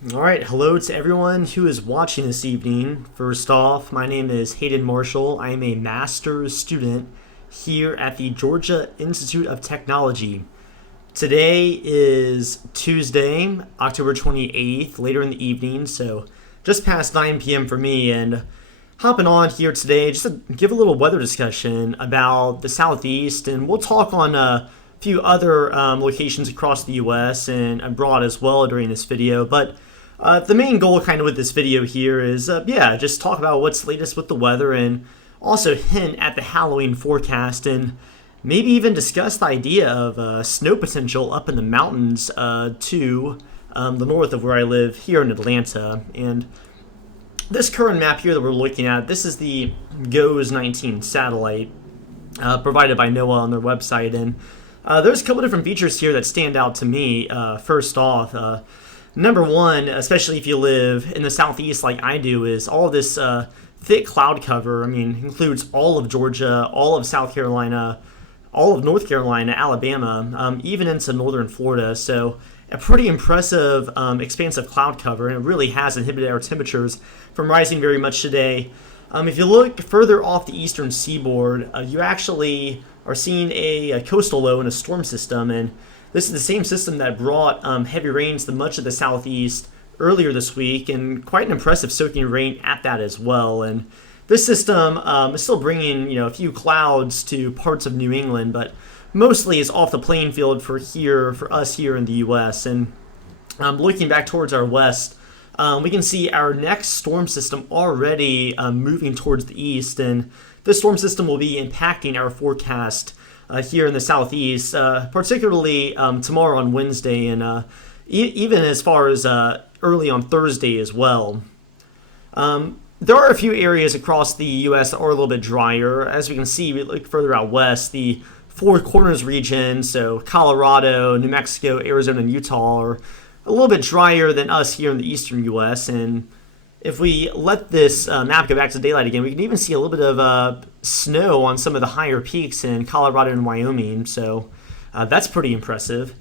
All right, hello to everyone who is watching this evening. First off, my name is Hayden Marshall. I am a master's student here at the Georgia Institute of Technology. Today is Tuesday, October 28th, later in the evening, so just past 9 p.m. for me, and hopping on here today just to give a little weather discussion about the Southeast, and we'll talk on a few other locations across the U.S. and abroad as well during this video, but the main goal kind of with this video here is, just talk about what's latest with the weather and also hint at the Halloween forecast and maybe even discuss the idea of snow potential up in the mountains to the north of where I live here in Atlanta. And this current map here that we're looking at, this is the GOES 19 satellite provided by NOAA on their website. And there's a couple different features here that stand out to me. First off, number one, especially if you live in the southeast like I do, is all of this thick cloud cover. I mean, includes all of Georgia, all of South Carolina, all of North Carolina, Alabama, even into northern Florida. So a pretty impressive, expansive cloud cover, and it really has inhibited our temperatures from rising very much today. If you look further off the eastern seaboard, you actually are seeing a coastal low and a storm system, and this is the same system that brought heavy rains to much of the southeast earlier this week, and quite an impressive soaking rain at that as well. And this system is still bringing a few clouds to parts of New England, but mostly is off the playing field for us here in the U.S. And looking back towards our west, we can see our next storm system already moving towards the east, and this storm system will be impacting our forecast here in the southeast, particularly tomorrow on Wednesday, and even as far as early on Thursday as well. There are a few areas across the U.S. that are a little bit drier. As we can see, we look further out west, the Four Corners region, so Colorado, New Mexico, Arizona, and Utah are a little bit drier than us here in the eastern U.S., and if we let this map go back to daylight again, we can even see a little bit of snow on some of the higher peaks in Colorado and Wyoming, so that's pretty impressive.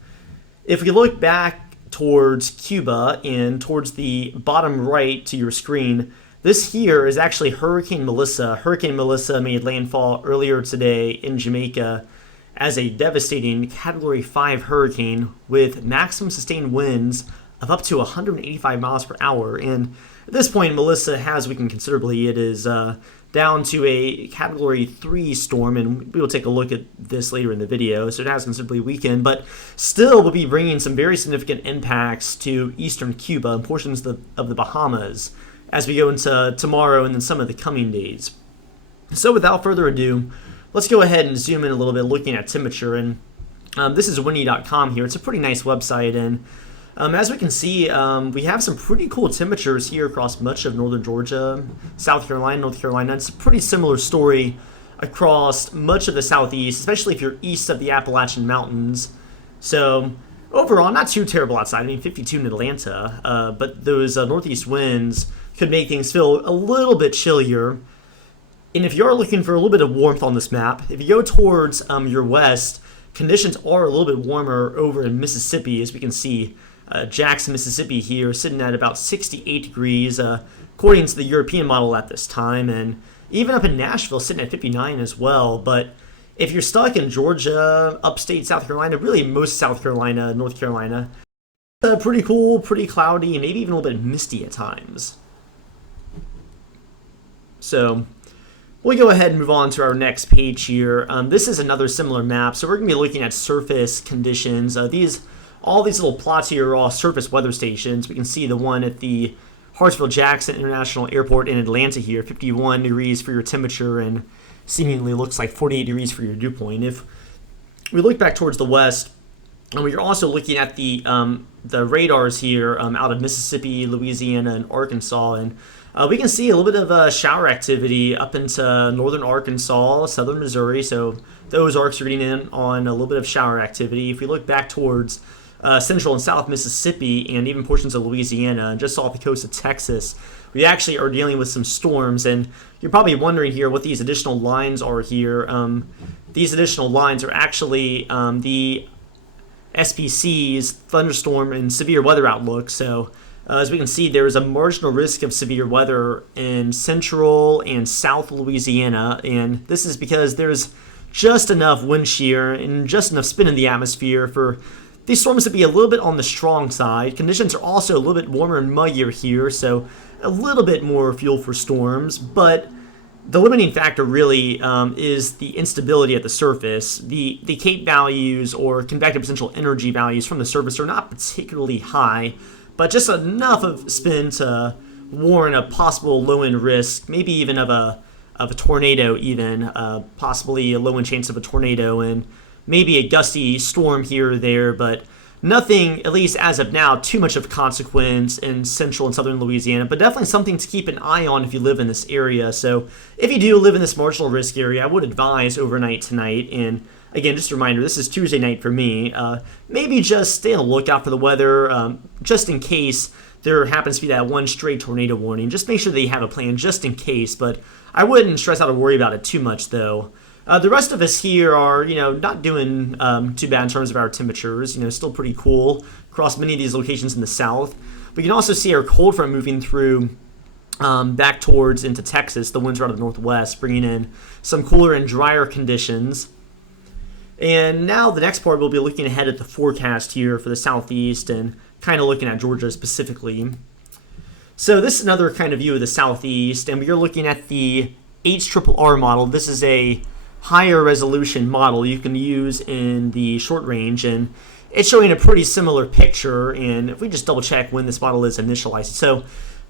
If we look back towards Cuba and towards the bottom right to your screen, this here is actually Hurricane Melissa. Hurricane Melissa made landfall earlier today in Jamaica as a devastating Category 5 hurricane with maximum sustained winds of up to 185 miles per hour, and at this point, Melissa has weakened considerably. It is down to a Category 3 storm, and we will take a look at this later in the video. So it has considerably weakened, but still will be bringing some very significant impacts to eastern Cuba and portions of the Bahamas as we go into tomorrow and then some of the coming days. So without further ado, let's go ahead and zoom in a little bit looking at temperature. And this is windy.com here. It's a pretty nice website, and as we can see, we have some pretty cool temperatures here across much of northern Georgia, South Carolina, North Carolina. It's a pretty similar story across much of the southeast, especially if you're east of the Appalachian Mountains. So overall, not too terrible outside. I mean, 52 in Atlanta, but those northeast winds could make things feel a little bit chillier. And if you're looking for a little bit of warmth on this map, if you go towards your west, conditions are a little bit warmer over in Mississippi, as we can see. Jackson, Mississippi here, sitting at about 68 degrees, according to the European model at this time, and even up in Nashville, sitting at 59 as well. But if you're stuck in Georgia, upstate South Carolina, really most South Carolina, North Carolina, pretty cool, pretty cloudy, and maybe even a little bit misty at times. So we'll go ahead and move on to our next page here. This is another similar map, so we're going to be looking at surface conditions. All these little plots here are all surface weather stations. We can see the one at the Hartsfield-Jackson International Airport in Atlanta here, 51 degrees for your temperature and seemingly looks like 48 degrees for your dew point. If we look back towards the west, we're also looking at the radars here out of Mississippi, Louisiana, and Arkansas, and we can see a little bit of shower activity up into northern Arkansas, southern Missouri, so those arcs are getting in on a little bit of shower activity. If we look back towards central and south Mississippi and even portions of Louisiana and just off the coast of Texas, we actually are dealing with some storms, and you're probably wondering here what these additional lines are here. These additional lines are actually the SPC's thunderstorm and severe weather outlook. So As we can see, there is a marginal risk of severe weather in central and south Louisiana, and this is because there's just enough wind shear and just enough spin in the atmosphere for these storms to be a little bit on the strong side. Conditions are also a little bit warmer and muggier here, so a little bit more fuel for storms, but the limiting factor really is the instability at the surface. The Cape values or convective potential energy values from the surface are not particularly high, but just enough of spin to warrant a possible low-end risk, maybe even of a tornado, even possibly a low-end chance of a tornado, and maybe a gusty storm here or there, but nothing, at least as of now, too much of consequence in central and southern Louisiana, but definitely something to keep an eye on if you live in this area. So if you do live in this marginal risk area, I would advise overnight tonight. And again, just a reminder, this is Tuesday night for me. Maybe just stay on the lookout for the weather, just in case there happens to be that one stray tornado warning. Just make sure that you have a plan just in case, but I wouldn't stress out or worry about it too much, though. The rest of us here are, not doing too bad in terms of our temperatures. Still pretty cool across many of these locations in the south. We can also see our cold front moving through back towards into Texas. The winds are out of the northwest, bringing in some cooler and drier conditions. And now the next part, we'll be looking ahead at the forecast here for the southeast and kind of looking at Georgia specifically. So this is another kind of view of the southeast, and we are looking at the HRRR model. This is a higher resolution model you can use in the short range, and it's showing a pretty similar picture. And if we just double check when this model is initialized, so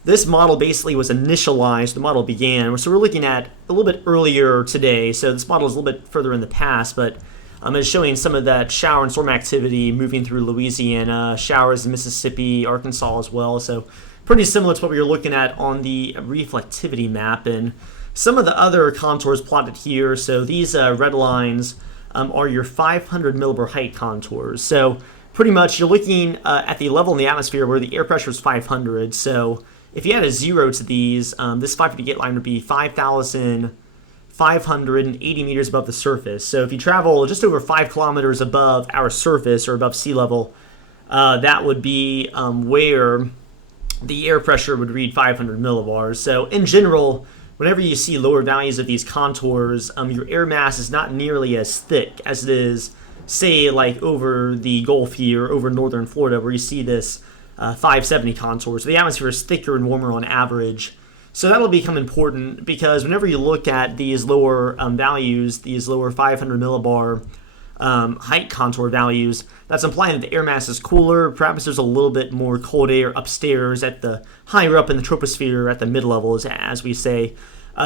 this model basically was initialized, the model began, so we're looking at a little bit earlier today. So this model is a little bit further in the past, but it's showing some of that shower and storm activity moving through Louisiana, showers in Mississippi, Arkansas as well. So pretty similar to what we were looking at on the reflectivity map. And some of the other contours plotted here, so these red lines are your 500 millibar height contours. So pretty much you're looking at the level in the atmosphere where the air pressure is 500. So if you add a 0 to these, this 550 gate line would be 5,580 meters above the surface. So if you travel just over 5 kilometers above our surface or above sea level, that would be where the air pressure would read 500 millibars. So in general, whenever you see lower values of these contours, your air mass is not nearly as thick as it is, say, like over the Gulf here, over northern Florida, where you see this 570 contours. So the atmosphere is thicker and warmer on average. So that'll become important because whenever you look at these lower values, these lower 500 millibar height contour values, that's implying that the air mass is cooler. Perhaps there's a little bit more cold air upstairs at the higher up in the troposphere at the mid-levels, as we say.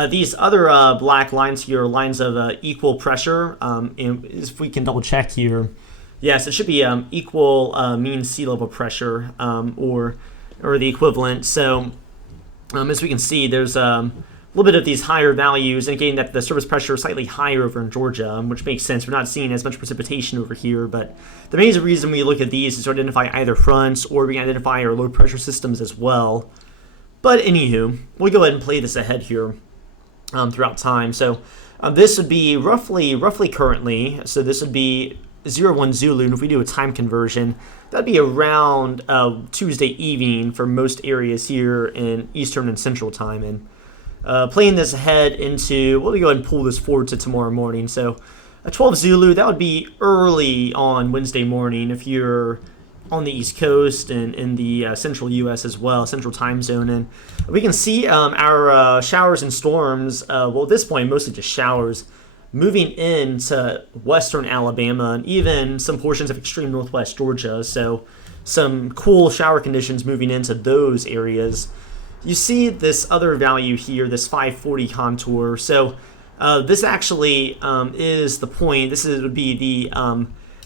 These other black lines here are lines of equal pressure. And if we can double check here, yes, it should be equal mean sea level pressure or the equivalent. So as we can see, there's a little bit of these higher values indicating that the surface pressure is slightly higher over in Georgia, which makes sense. We're not seeing as much precipitation over here, but the main reason we look at these is to identify either fronts, or we can identify our low pressure systems as well. But anywho, we'll go ahead and play this ahead here throughout time. So this would be roughly currently, so this would be 01 Zulu, and if we do a time conversion, that'd be around Tuesday evening for most areas here in Eastern and Central time. And playing this ahead into, we'll go ahead and pull this forward to tomorrow morning. So a 12 Zulu, that would be early on Wednesday morning if you're on the East Coast and in the Central U.S. as well, Central Time Zone. And we can see our showers and storms, well, at this point, mostly just showers, moving into western Alabama and even some portions of extreme northwest Georgia. So some cool shower conditions moving into those areas. You see this other value here, this 540 contour. So this actually is the point. This would be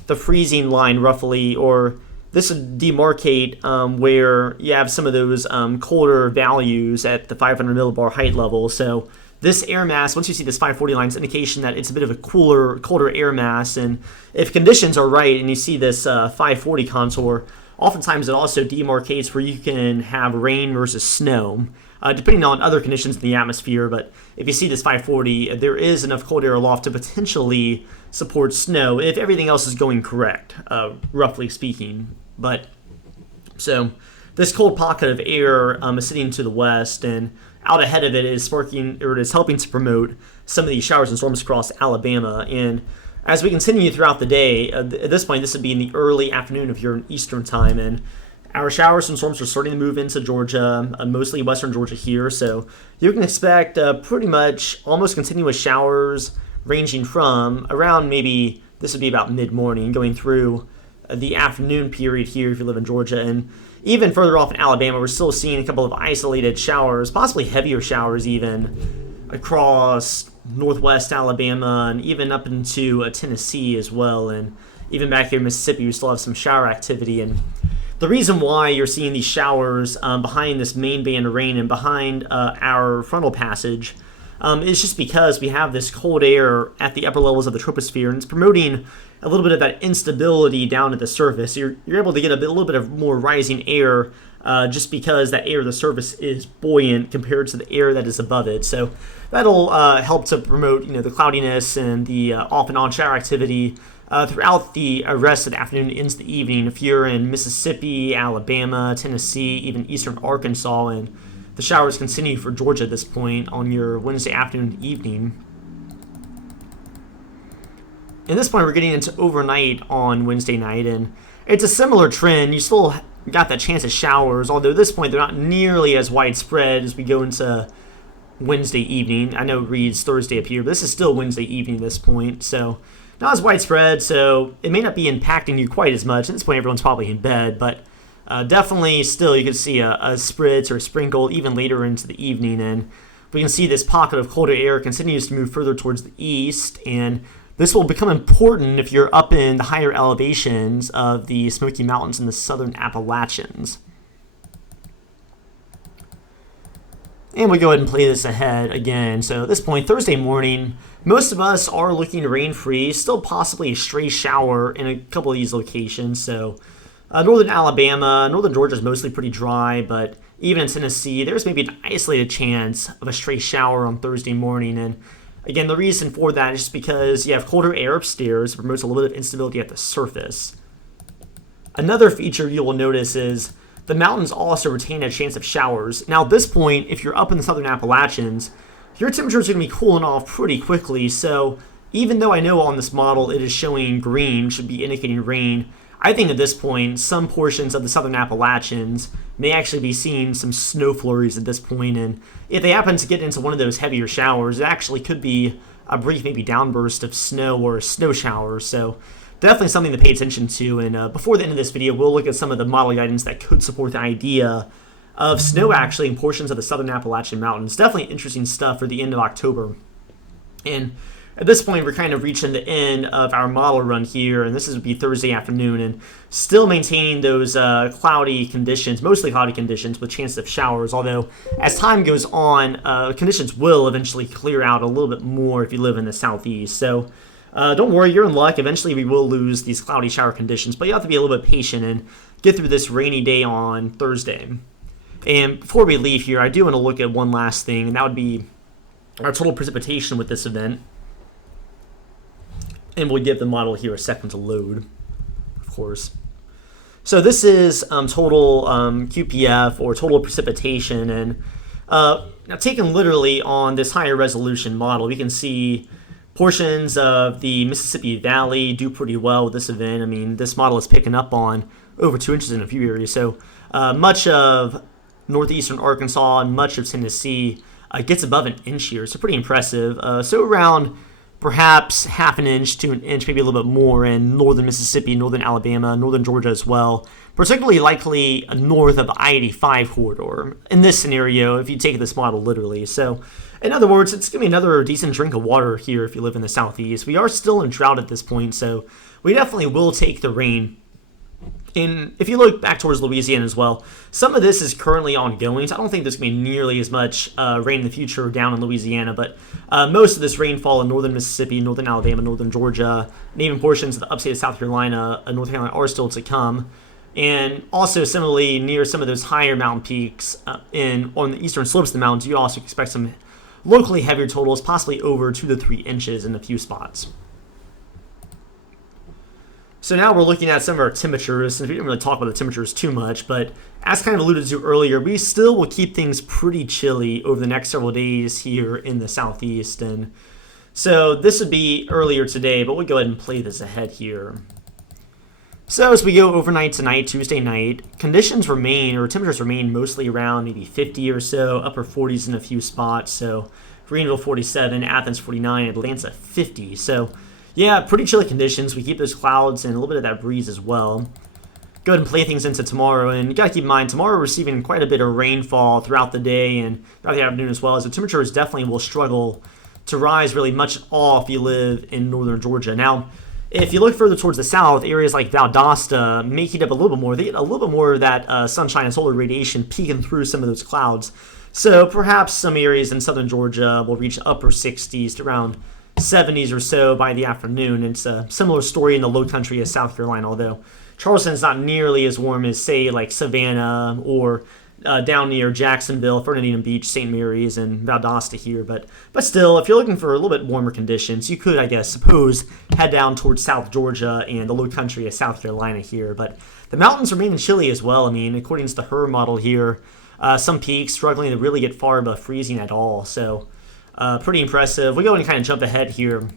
the freezing line roughly, or this would demarcate where you have some of those colder values at the 500 millibar height level. So this air mass, once you see this 540 line, is an indication that it's a bit of a colder air mass. And if conditions are right and you see this 540 contour, oftentimes it also demarcates where you can have rain versus snow, depending on other conditions in the atmosphere. But if you see this 540, there is enough cold air aloft to potentially support snow if everything else is going correct, roughly speaking. But so this cold pocket of air is sitting to the west, and out ahead of it is sparking, or it is helping to promote some of these showers and storms across Alabama. And as we continue throughout the day, at this point, this would be in the early afternoon if you're in Eastern time, and our showers and storms are starting to move into Georgia, mostly western Georgia here. So you can expect pretty much almost continuous showers ranging from around maybe, this would be about mid-morning, going through the afternoon period here if you live in Georgia. And even further off in Alabama, we're still seeing a couple of isolated showers, possibly heavier showers even, across northwest Alabama and even up into Tennessee as well. And even back here in Mississippi, we still have some shower activity. And the reason why you're seeing these showers behind this main band of rain and behind our frontal passage is just because we have this cold air at the upper levels of the troposphere, and it's promoting a little bit of that instability down at the surface. You're able to get a little bit of more rising air just because that air at the surface is buoyant compared to the air that is above it. So that'll help to promote the cloudiness and the off and on shower activity throughout the rest of the afternoon into the evening. If you're in Mississippi, Alabama, Tennessee, even eastern Arkansas, and the showers continue for Georgia at this point on your Wednesday afternoon and evening. At this point, we're getting into overnight on Wednesday night, and it's a similar trend. You still got that chance of showers, although at this point they're not nearly as widespread as we go into Wednesday evening. I know it reads Thursday up here, but this is still Wednesday evening at this point, so not as widespread, so it may not be impacting you quite as much. At this point, everyone's probably in bed, but definitely still you can see a spritz or a sprinkle even later into the evening, and we can see this pocket of colder air continues to move further towards the east, and this will become important if you're up in the higher elevations of the Smoky Mountains and the southern Appalachians. And we go ahead and play this ahead again. So at this point, Thursday morning, most of us are looking rain-free, still possibly a stray shower in a couple of these locations. So northern Alabama, northern Georgia is mostly pretty dry, but even in Tennessee, there's maybe an isolated chance of a stray shower on Thursday morning. And again, the reason for that is just because you have colder air upstairs, it promotes a little bit of instability at the surface. Another feature you will notice is the mountains also retain a chance of showers. Now at this point, if you're up in the southern Appalachians, your temperature is going to be cooling off pretty quickly. So even though I know on this model it is showing green, should be indicating rain, I think at this point, some portions of the southern Appalachians may actually be seeing some snow flurries at this point, and if they happen to get into one of those heavier showers, it actually could be a brief maybe downburst of snow or a snow shower. So definitely something to pay attention to, and before the end of this video, we'll look at some of the model guidance that could support the idea of snow actually in portions of the southern Appalachian Mountains. Definitely interesting stuff for the end of October. And at this point, we're kind of reaching the end of our model run here, and this would be Thursday afternoon, and still maintaining those cloudy conditions, mostly cloudy conditions with chances of showers, although as time goes on, conditions will eventually clear out a little bit more if you live in the southeast. So don't worry, you're in luck. Eventually, we will lose these cloudy shower conditions, but you have to be a little bit patient and get through this rainy day on Thursday. And before we leave here, I do want to look at one last thing, and that would be our total precipitation with this event. And we'll give the model here a second to load, of course. So this is total QPF, or total precipitation. And now taken literally on this higher resolution model, we can see portions of the Mississippi Valley do pretty well with this event. I mean, this model is picking up on over 2 inches in a few areas. So much of northeastern Arkansas and much of Tennessee gets above an inch here. So pretty impressive. So around perhaps half an inch to an inch, maybe a little bit more in northern Mississippi, northern Alabama, northern Georgia as well, particularly likely north of the I-85 corridor in this scenario if you take this model literally. So in other words, it's going to be another decent drink of water here if you live in the southeast. We are still in drought at this point, so we definitely will take the rain. And if you look back towards Louisiana as well, some of this is currently ongoing, so I don't think there's going to be nearly as much rain in the future down in Louisiana, but most of this rainfall in northern Mississippi, northern Alabama, northern Georgia, and even portions of the upstate of South Carolina and North Carolina are still to come. And also similarly, near some of those higher mountain peaks on the eastern slopes of the mountains, you also expect some locally heavier totals, possibly over 2 to 3 inches in a few spots. So now we're looking at some of our temperatures, since we didn't really talk about the temperatures too much, but as kind of alluded to earlier, we still will keep things pretty chilly over the next several days here in the southeast. And so this would be earlier today, but we'll go ahead and play this ahead here. So as we go overnight tonight, Tuesday night, conditions remain, or temperatures remain mostly around maybe 50 or so, upper 40s in a few spots. So Greenville 47, Athens 49, Atlanta 50. So yeah, pretty chilly conditions. We keep those clouds and a little bit of that breeze as well. Go ahead and play things into tomorrow. And you got to keep in mind, tomorrow we're receiving quite a bit of rainfall throughout the day and throughout the afternoon as well. So temperatures definitely will struggle to rise really much at all if you live in northern Georgia. Now, if you look further towards the south, areas like Valdosta may heat up a little bit more. They get a little bit more of that sunshine and solar radiation peeking through some of those clouds. So perhaps some areas in southern Georgia will reach upper 60s to around 70s or so by the afternoon. It's a similar story in the low country as South Carolina, although Charleston's not nearly as warm as, say, like Savannah or down near Jacksonville, Fernandina Beach, St. Mary's, and Valdosta here. But still, if you're looking for a little bit warmer conditions, you could, I suppose, head down towards South Georgia and the low country of South Carolina here. But the mountains remain chilly as well. I mean, according to the HER model here, some peaks struggling to really get far above freezing at all. So pretty impressive. We go and kind of jump ahead here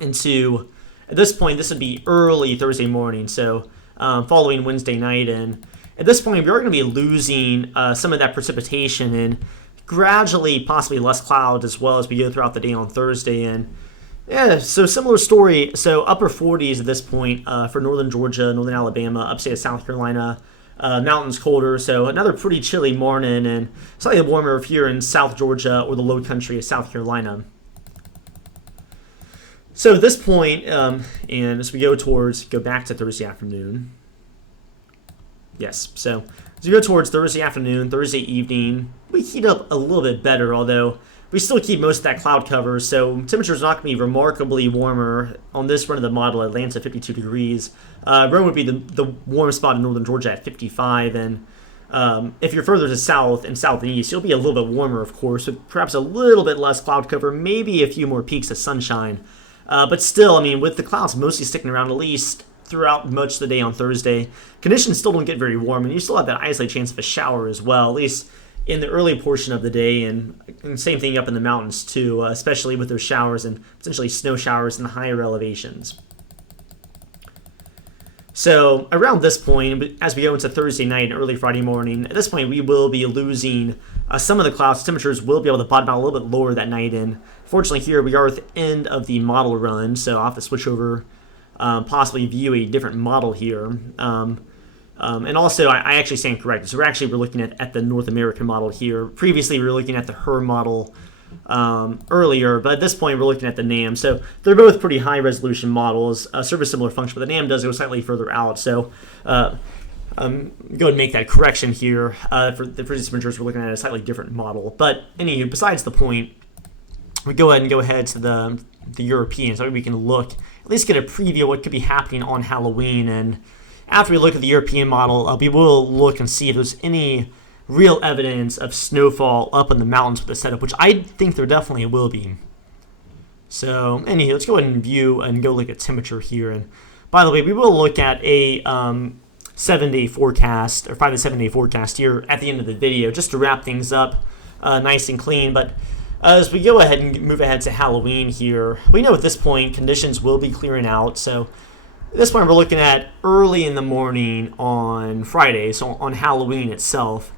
into, at this point, this would be early Thursday morning, so following Wednesday night. And at this point, we are going to be losing some of that precipitation and gradually possibly less clouds as well as we go throughout the day on Thursday. And yeah, so similar story. So upper 40s at this point for northern Georgia, northern Alabama, upstate of South Carolina. Mountains colder, so another pretty chilly morning, and slightly warmer if you're in South Georgia or the low country of South Carolina. So at this point, and as we go back to Thursday afternoon. Yes, so as we go towards Thursday afternoon, Thursday evening, we heat up a little bit better, although we still keep most of that cloud cover, so temperatures not going to be remarkably warmer. On this run of the model, Atlanta 52 degrees. Rome would be the warmest spot in northern Georgia at 55, and if you're further to south and southeast, you'll be a little bit warmer, of course, with perhaps a little bit less cloud cover, maybe a few more peaks of sunshine. But still, I mean, with the clouds mostly sticking around at least throughout much of the day on Thursday, conditions still don't get very warm, and you still have that isolated chance of a shower as well, at least in the early portion of the day, and same thing up in the mountains too, especially with those showers and potentially snow showers in the higher elevations. So around this point, as we go into Thursday night and early Friday morning, at this point we will be losing some of the clouds. Temperatures will be able to bottom out a little bit lower that night, and fortunately here we are at the end of the model run, so I'll have to switch over, possibly view a different model here. And also, I actually stand corrected. So we're looking at the North American model here. Previously, we were looking at the HER model earlier, but at this point, we're looking at the NAM. So they're both pretty high-resolution models, serve a similar function, but the NAM does go slightly further out. So go ahead and make that correction here. For the previous temperatures, we're looking at a slightly different model. But anyway, besides the point, we go ahead to the European, so we can look, at least get a preview of what could be happening on Halloween. And after we look at the European model, we will look and see if there's any real evidence of snowfall up in the mountains with the setup, which I think there definitely will be. So anyway, let's go ahead and view and go look at temperature here. And by the way, we will look at a 7-day forecast, or 5 to 7 day forecast here at the end of the video, just to wrap things up nice and clean. But as we go ahead and move ahead to Halloween here, we know at this point conditions will be clearing out. So this one we're looking at early in the morning on Friday, so on Halloween itself.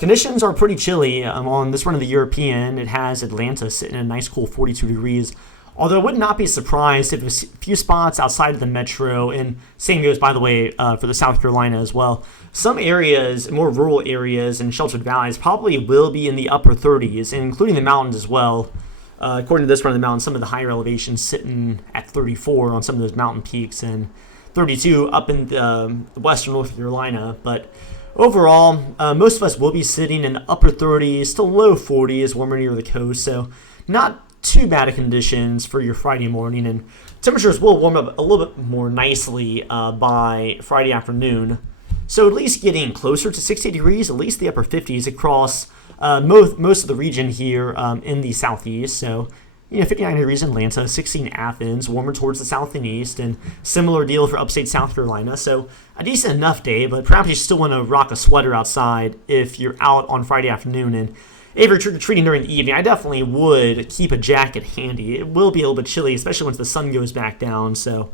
Conditions are pretty chilly on this run of the European. It has Atlanta sitting at a nice cool 42 degrees. Although I would not be surprised if a few spots outside of the metro, and same goes, by the way, for the South Carolina as well. Some areas, more rural areas and sheltered valleys, probably will be in the upper 30s, and including the mountains as well. According to this run of the mountain, some of the higher elevations sitting at 34 on some of those mountain peaks, and 32 up in the western North Carolina. But overall, most of us will be sitting in the upper 30s to low 40s, warmer near the coast. So not too bad of conditions for your Friday morning, and temperatures will warm up a little bit more nicely by Friday afternoon. So at least getting closer to 60 degrees, at least the upper 50s across most of the region here in the southeast. So 59 degrees in Atlanta, 16 in Athens, warmer towards the south and east, and similar deal for upstate South Carolina. So a decent enough day, but perhaps you still want to rock a sweater outside if you're out on Friday afternoon. And if you're trick-or-treating during the evening, I definitely would keep a jacket handy. It will be a little bit chilly, especially once the sun goes back down. So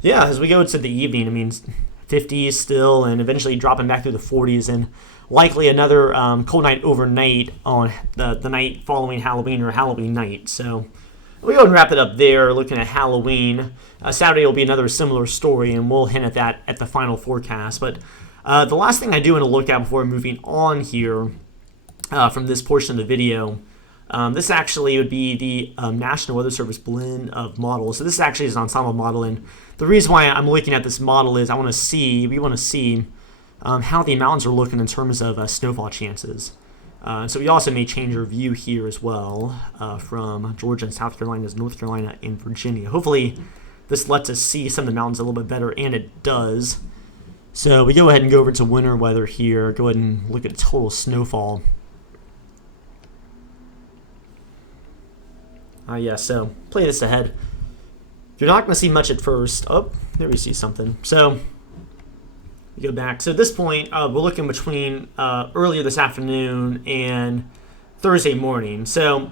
yeah, as we go to the evening, I mean, 50s still, and eventually dropping back through the 40s, and likely another cold night overnight on the night following Halloween or Halloween night. So we'll go and wrap it up there, looking at Halloween. Saturday will be another similar story, and we'll hint at that at the final forecast. But the last thing I do want to look at before moving on here from this portion of the video, this actually would be the National Weather Service blend of models. So this actually is an ensemble model, and the reason why I'm looking at this model is we want to see how the mountains are looking in terms of snowfall chances. So we also may change our view here as well from Georgia and South Carolina to North Carolina and Virginia. Hopefully this lets us see some of the mountains a little bit better, and it does. So we go ahead and go over to winter weather here. Go ahead and look at total snowfall. So play this ahead. You're not going to see much at first. Oh, there we see something. So we go back. So at this point, we're looking between earlier this afternoon and Thursday morning. So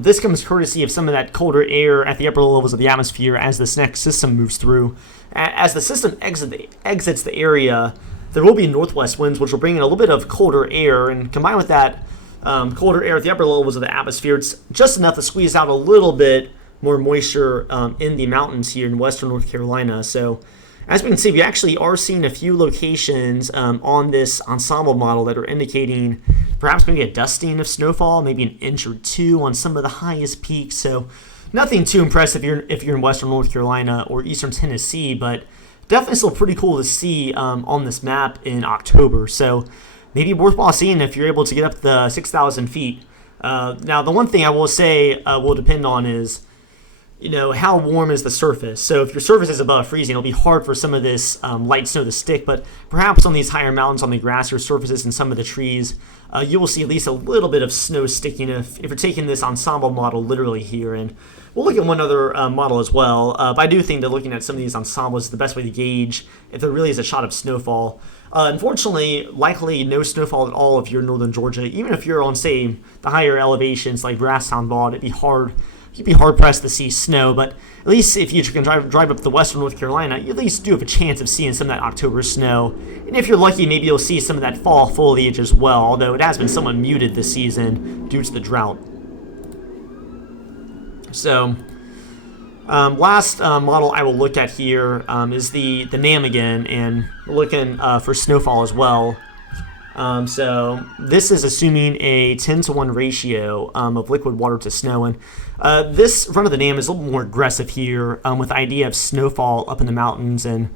this comes courtesy of some of that colder air at the upper levels of the atmosphere as this next system moves through. As the system exits the area, there will be northwest winds, which will bring in a little bit of colder air, and combined with that colder air at the upper levels of the atmosphere, it's just enough to squeeze out a little bit more moisture in the mountains here in western North Carolina. So as we can see, we actually are seeing a few locations on this ensemble model that are indicating perhaps maybe a dusting of snowfall, maybe an inch or two on some of the highest peaks. So nothing too impressive if you're in western North Carolina or eastern Tennessee, but definitely still pretty cool to see on this map in October. So maybe worthwhile seeing if you're able to get up the 6,000 feet. Now, the one thing I will say will depend on is, how warm is the surface? So if your surface is above freezing, it'll be hard for some of this light snow to stick, but perhaps on these higher mountains, on the grassier surfaces and some of the trees, you will see at least a little bit of snow sticking if you're taking this ensemble model literally here. And we'll look at one other model as well, but I do think that looking at some of these ensembles is the best way to gauge if there really is a shot of snowfall. Unfortunately, likely no snowfall at all if you're in northern Georgia. Even if you're on, say, the higher elevations like Brasstown, Vaught, you'd be hard pressed to see snow. But at least if you can drive up to western North Carolina, you at least do have a chance of seeing some of that October snow. And if you're lucky, maybe you'll see some of that fall foliage as well, although it has been somewhat muted this season due to the drought. So last model I will look at here is the NAM again, and we're looking for snowfall as well. So this is assuming a 10-to-1 ratio of liquid water to snow, and this run of the NAM is a little more aggressive here with the idea of snowfall up in the mountains. And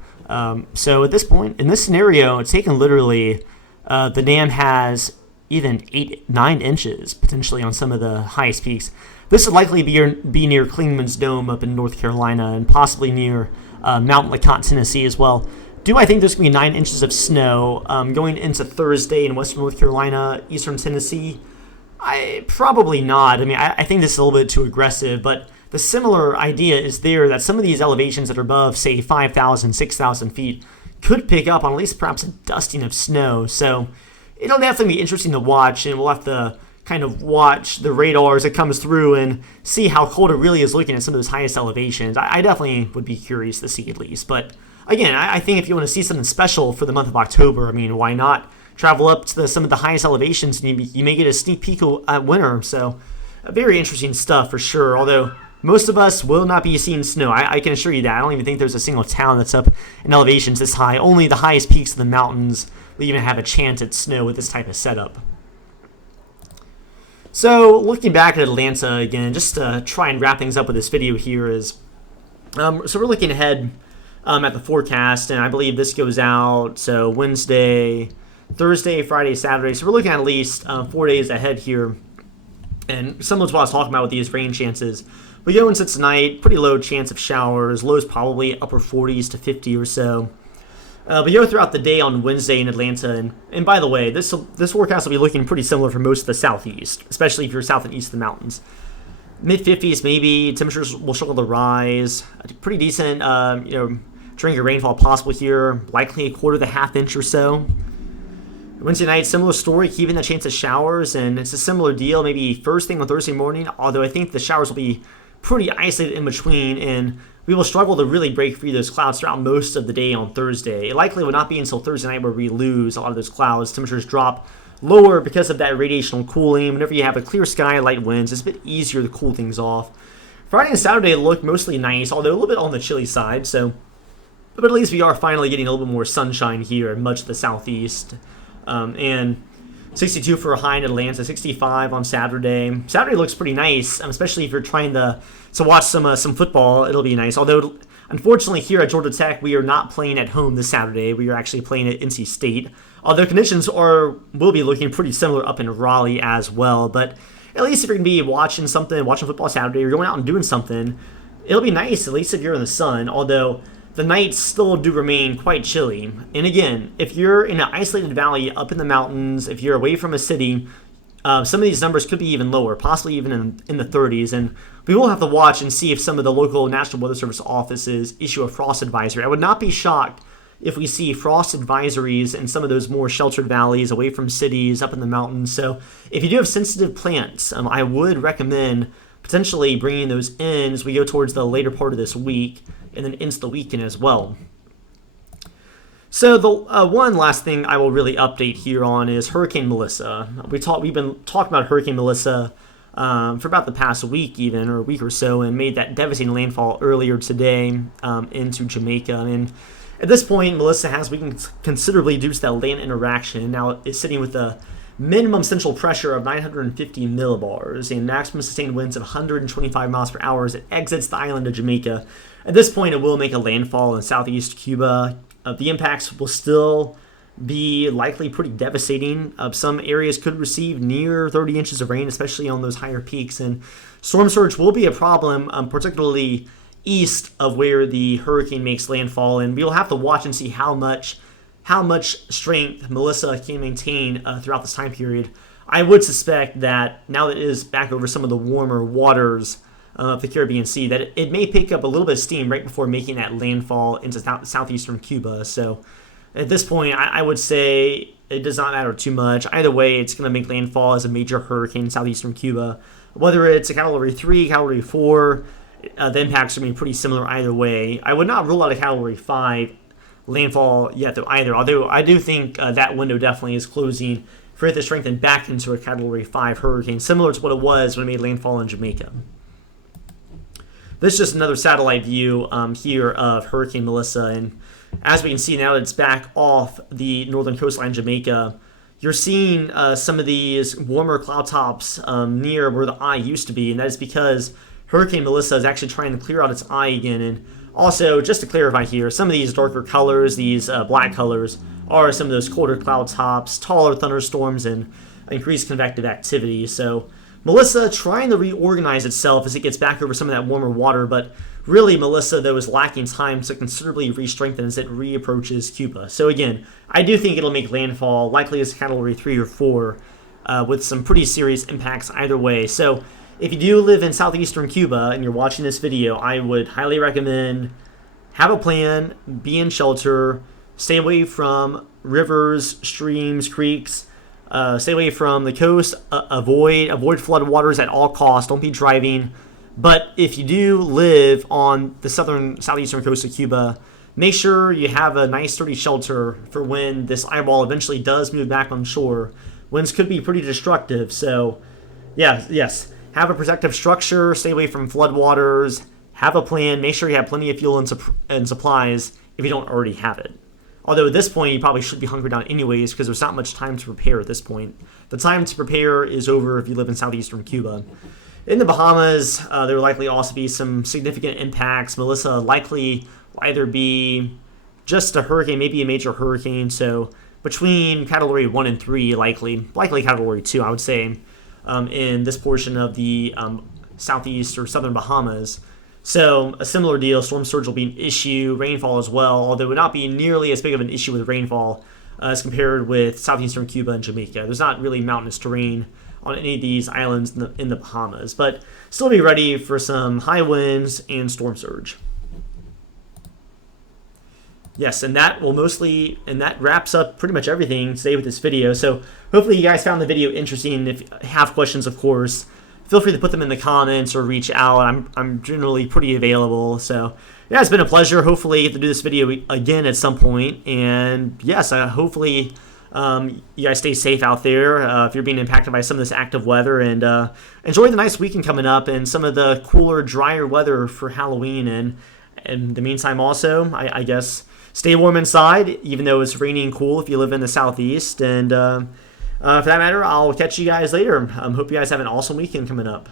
so at this point, in this scenario, it's taken literally the NAM has even 8-9 inches potentially on some of the highest peaks. This would likely be near Clingman's Dome up in North Carolina, and possibly near Mount LeConte, Tennessee as well. Do I think there's going to be 9 inches of snow going into Thursday in western North Carolina, eastern Tennessee? Probably not. I mean, I think this is a little bit too aggressive, but the similar idea is there that some of these elevations that are above, say, 5,000, 6,000 feet could pick up on at least perhaps a dusting of snow. So it'll definitely be interesting to watch, and we'll have to kind of watch the radar as it comes through and see how cold it really is looking at some of those highest elevations. I definitely would be curious to see at least. But again, I think if you want to see something special for the month of October, I mean, why not travel up to some of the highest elevations, and you may get a sneak peek at winter. So very interesting stuff for sure, although most of us will not be seeing snow. I can assure you that. I don't even think there's a single town that's up in elevations this high. Only the highest peaks of the mountains will even have a chance at snow with this type of setup. So looking back at Atlanta again, just to try and wrap things up with this video here is, so we're looking ahead at the forecast, and I believe this goes out, so Wednesday, Thursday, Friday, Saturday. So we're looking at least 4 days ahead here. And similar to what I was talking about with these rain chances, we go into tonight, pretty low chance of showers, lows probably upper 40s to 50 or so. We go throughout the day on Wednesday in Atlanta, and by the way, this forecast will be looking pretty similar for most of the southeast, especially if you're south and east of the mountains. Mid 50s maybe. Temperatures will struggle to rise. A pretty decent, drink of rainfall possible here. Likely a quarter to half inch or so. Wednesday night, similar story, keeping the chance of showers, and it's a similar deal. Maybe first thing on Thursday morning. Although I think the showers will be pretty isolated in between, and we will struggle to really break free those clouds throughout most of the day on Thursday. It likely will not be until Thursday night where we lose a lot of those clouds. Temperatures drop lower because of that radiational cooling. Whenever you have a clear sky, light winds, it's a bit easier to cool things off. Friday and Saturday look mostly nice, although a little bit on the chilly side. But at least we are finally getting a little bit more sunshine here in much of the southeast. And 62 for a high in Atlanta, 65 on Saturday. Saturday looks pretty nice, especially if you're trying to watch some football. It'll be nice. Although, unfortunately, here at Georgia Tech, we are not playing at home this Saturday. We are actually playing at NC State. Although conditions will be looking pretty similar up in Raleigh as well. But at least if you're going to be watching football Saturday, or going out and doing something, it'll be nice, at least if you're in the sun. Although the nights still do remain quite chilly. And again, if you're in an isolated valley up in the mountains, if you're away from a city, some of these numbers could be even lower, possibly even in the 30s. And we will have to watch and see if some of the local National Weather Service offices issue a frost advisory. I would not be shocked if we see frost advisories in some of those more sheltered valleys away from cities up in the mountains. So if you do have sensitive plants, I would recommend potentially bringing those in as we go towards the later part of this week and then into the weekend as well. So the one last thing I will really update here on is Hurricane Melissa. We've been talking about Hurricane Melissa for about the past week even, or a week or so, and made that devastating landfall earlier today into Jamaica. And at this point, Melissa has weakened considerably due to that land interaction. Now it's sitting with a minimum central pressure of 950 millibars and maximum sustained winds of 125 miles per hour as it exits the island of Jamaica. At this point, it will make a landfall in southeast Cuba. The impacts will still be likely pretty devastating. Some areas could receive near 30 inches of rain, especially on those higher peaks. And storm surge will be a problem, particularly east of where the hurricane makes landfall. And we'll have to watch and see how much strength Melissa can maintain throughout this time period. I would suspect that now that it is back over some of the warmer waters of the Caribbean Sea, that it may pick up a little bit of steam right before making that landfall into southeastern Cuba. So at this point, I would say it does not matter too much. Either way, it's going to make landfall as a major hurricane in southeastern Cuba. Whether it's a Category 3, Category 4, the impacts are going to be pretty similar either way. I would not rule out a Category 5 landfall yet though either, although I do think that window definitely is closing for it to strengthen back into a Category 5 hurricane, similar to what it was when it made landfall in Jamaica. This is just another satellite view here of Hurricane Melissa, and as we can see now that it's back off the northern coastline of Jamaica, you're seeing some of these warmer cloud tops near where the eye used to be, and that is because Hurricane Melissa is actually trying to clear out its eye again. And also, just to clarify here, some of these darker colors, these black colors, are some of those colder cloud tops, taller thunderstorms, and increased convective activity. So Melissa trying to reorganize itself as it gets back over some of that warmer water, but really Melissa, though, is lacking time to considerably re-strengthen as it reapproaches Cuba. So again, I do think it'll make landfall, likely as Category 3 or 4, with some pretty serious impacts either way. So if you do live in southeastern Cuba and you're watching this video, I would highly recommend have a plan, be in shelter, stay away from rivers, streams, creeks, stay away from the coast, avoid flood waters at all costs. Don't be driving. But if you do live on the southeastern coast of Cuba, make sure you have a nice sturdy shelter for when this eyeball eventually does move back on shore. Winds could be pretty destructive. So, yes, have a protective structure, stay away from flood waters, have a plan, make sure you have plenty of fuel and supplies if you don't already have it. Although at this point, you probably should be hunkered down anyways because there's not much time to prepare at this point. The time to prepare is over if you live in southeastern Cuba. In the Bahamas, there will likely also be some significant impacts. Melissa likely will either be just a hurricane, maybe a major hurricane. So between Category 1 and 3, likely Category 2, I would say, in this portion of the southeast or southern Bahamas. So a similar deal, storm surge will be an issue, rainfall as well, although it would not be nearly as big of an issue with rainfall as compared with southeastern Cuba and Jamaica. There's not really mountainous terrain on any of these islands in the Bahamas. But still be ready for some high winds and storm surge. Yes, and that wraps up pretty much everything today with this video. So hopefully you guys found the video interesting. If you have questions, of course, feel free to put them in the comments or reach out. I'm generally pretty available. So yeah, it's been a pleasure. Hopefully I get to do this video again at some point. And yes, hopefully you guys stay safe out there if you're being impacted by some of this active weather, and enjoy the nice weekend coming up and some of the cooler, drier weather for Halloween. And in the meantime, also, I guess, stay warm inside, even though it's rainy and cool if you live in the Southeast. And for that matter, I'll catch you guys later. Hope you guys have an awesome weekend coming up.